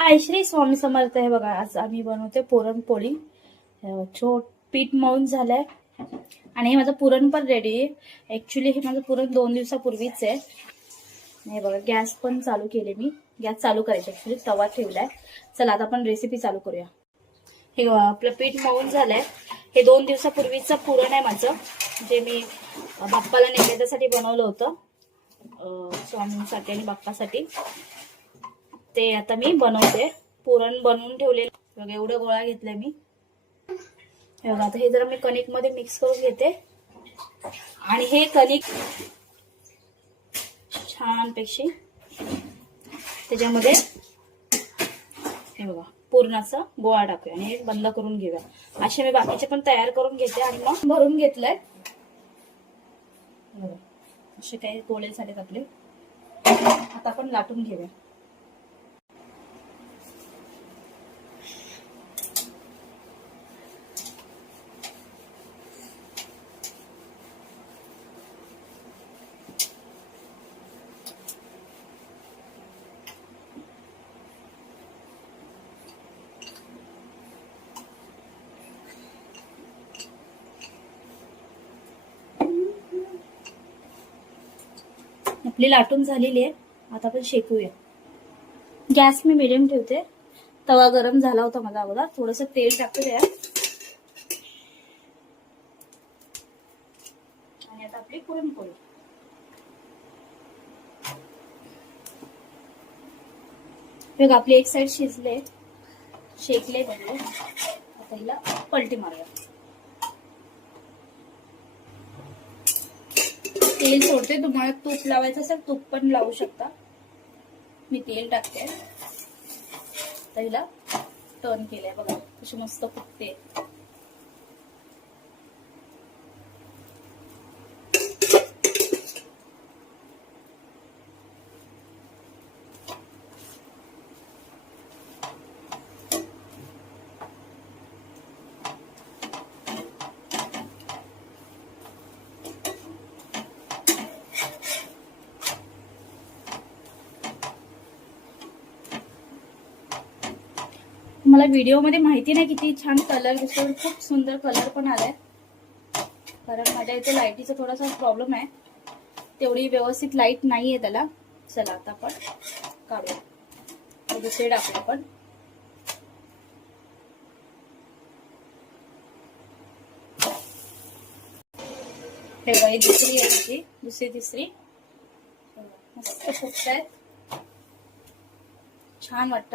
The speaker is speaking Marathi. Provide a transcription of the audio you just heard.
हाय श्री स्वामी समर्थ आहे बघा. आज आम्ही बनवते पुरणपोळी. पीठ मळून झालंय आणि हे माझं पुरण पण रेडी आहे. ऍक्च्युली हे माझं पुरण 2 दिवसापूर्वीच आहे. हे बघा, गॅस पण चालू केले मी. गॅस चालू करायचा, ऍक्च्युली तवा ठेवलाय. चला आता आपण रेसिपी चालू करूया. हे आपलं पीठ मळून झालंय. हे 2 दिवसापूर्वीचं पुरण आहे माझं, जे मी बाप्पाला नैवेद्यासाठी बनवलं होतं, स्वामींसाठी आणि बाप्पासाठी. ते आता मी बनवते. पुरण बनवून ठेवलेलं बघा, एवढं गोळा घेतलाय मी. हे बघा, आता हे जरा मी कणिक मध्ये मिक्स करून घेते आणि हे कणिक छानपैकी त्याच्यामध्ये हे बघा पुरणाचा गोळा टाकूया आणि हे बंद करून घेऊया. असे मी बाकीचे पण तयार करून घेते आणि मग भरून घेतलंय. असे काही गोळे झालेत आपले. आता आपण लाटून घेऊया. आपली लाटून झालेली आहे. आता आपण शेकूया. गॅस मी मिडियम ठेवते. तवा गरम झाला होता माझा अगोदर. थोडंसं तेल टाकूया आणि आता आपली पुरणपोळी. बघ, आपली एक साइड शिजले, शेकले बघू. आता हिला पलटी मारूया. तेल सोडते. तुम्हाला तूप लावायचं असेल तूप पण लावू शकता. मी तेल टाकते. तर हिला टर्न केलंय बघा, कशी मस्त फुगते. मला व्हिडिओ मध्ये माहिती नाही किती छान कलर दिसतो. खूप सुंदर कलर पण आलाय. कारण माझ्या इथे लाईटीचा थोडासा प्रॉब्लेम आहे. तेवढी व्यवस्थित लाईट नाहीये त्याला. चला आता आपण काढूया. दुसरे टाकूया आपण. हे बघा, दुसरी आहे, दुसरी तिसरी मस्त फुगतायत. छान वाटतं ना.